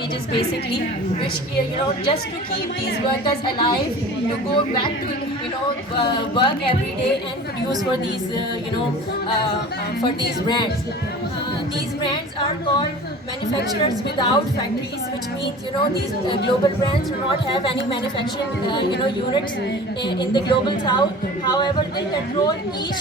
wages basically, which just to keep these workers alive, to go back to work every day and produce for these for these brands. These brands are called manufacturers without factories, which means these global brands do not have any manufacturing units in the global south. However, they control each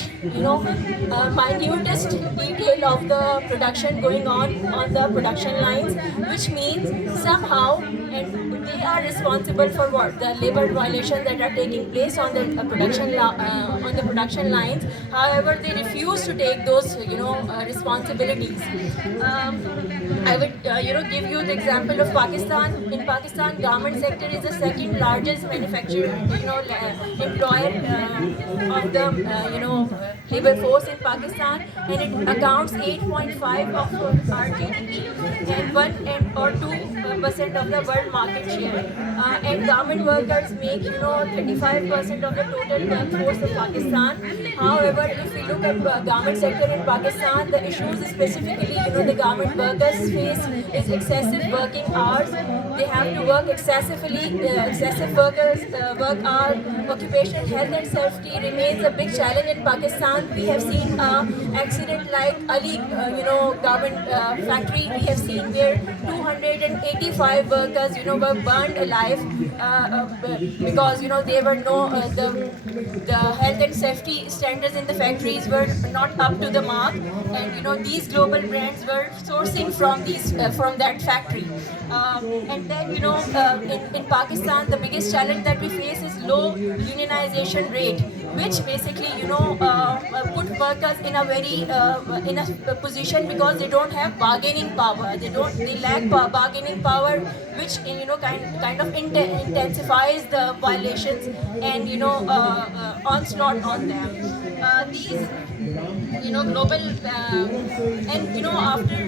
minutest detail of the production going on the production lines, which means somehow, and they are responsible for what the labor violations that are taking place on the on the production lines. However, they refuse to take those responsibilities. I would give you the example of Pakistan. In Pakistan, garment sector is the second largest manufacturer employer of the labor force in Pakistan, and it accounts 8.5 of our GDP and 1 or 2% of the world market share. And garment workers make 35% of the total workforce of Pakistan. However, if we look at garment sector in Pakistan, the issues specifically the garment workers face is excessive working hours. They have to work excessively, excessive work hours. Occupational health and safety remains a big challenge in Pakistan. We have seen accident like Ali, garment factory. We have seen where 285 workers, were burned alive because there were no the health and safety standards in the factories were not up to the mark, and these global brands were sourcing from that factory. And then in Pakistan, the biggest challenge that we face is low unionization rate, which basically put workers in a very in a position because they don't have bargaining power. They lack bargaining power, which kind of intensifies the violations and onslaught on them. These global and after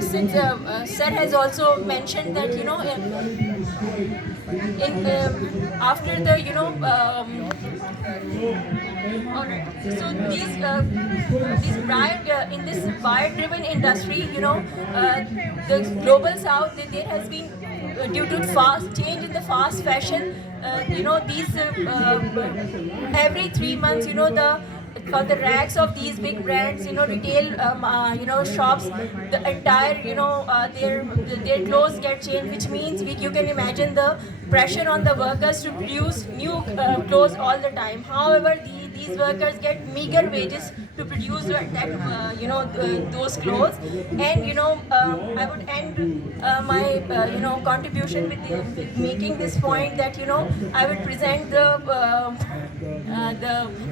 since sir has also mentioned that in after the all right. So these in this buyer-driven industry, the global south, there has been due to fast change in the fast fashion, these every 3 months, the on the racks of these big brands, retail, shops, the entire, their clothes get changed, which means you can imagine the pressure on the workers to produce new clothes all the time. However, these workers get meager wages to produce those clothes. And I would end my contribution with making this point that I would present the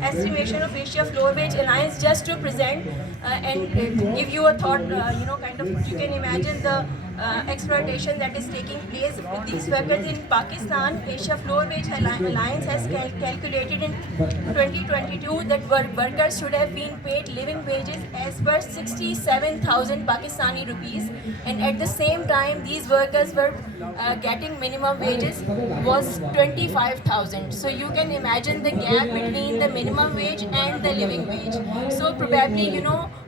estimation of Asia Floor Wage Alliance, just to present and give you a thought. Kind of you can imagine the exploitation that is taking place with these workers in Pakistan. Asia Floor Wage Alliance has calculated in 2022 that workers should have been paid living wages as per 67,000 Pakistani rupees, and at the same time these workers were getting minimum wages was 25,000. So you can imagine the gap between the minimum wage and the living wage. So probably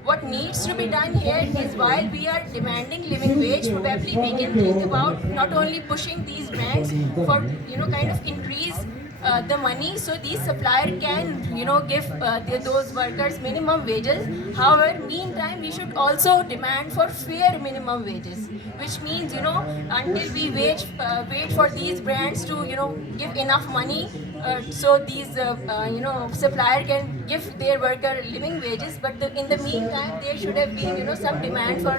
what needs to be done here is, while we are demanding living wage, probably we can think about not only pushing these brands for kind of increase the money so these supplier can give those workers minimum wages. However, meantime we should also demand for fair minimum wages, which means until we wait for these brands to give enough money so these supplier can give their worker living wages. But in the meantime there should have been some demand for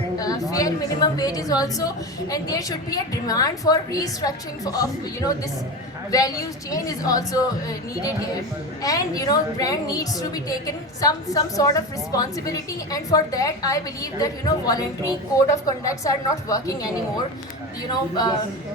fair minimum wages also, and there should be a demand for restructuring of this value chain is also needed here. And brand needs to be taken some sort of responsibility, and for that I believe that voluntary code of conducts are not working anymore.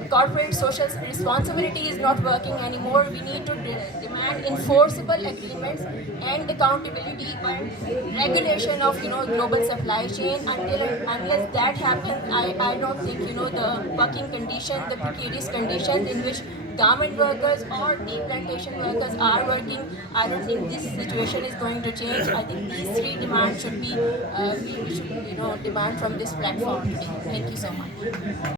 Corporate social responsibility is not working anymore. We need to demand enforceable agreements and accountability and regulation of global supply chain. Unless that happens, I don't think the working condition, the precarious conditions in which garment workers or tea plantation workers are working, I don't think this situation is going to change. I think these three demands should be we should demand from this platform today. Thank you so much.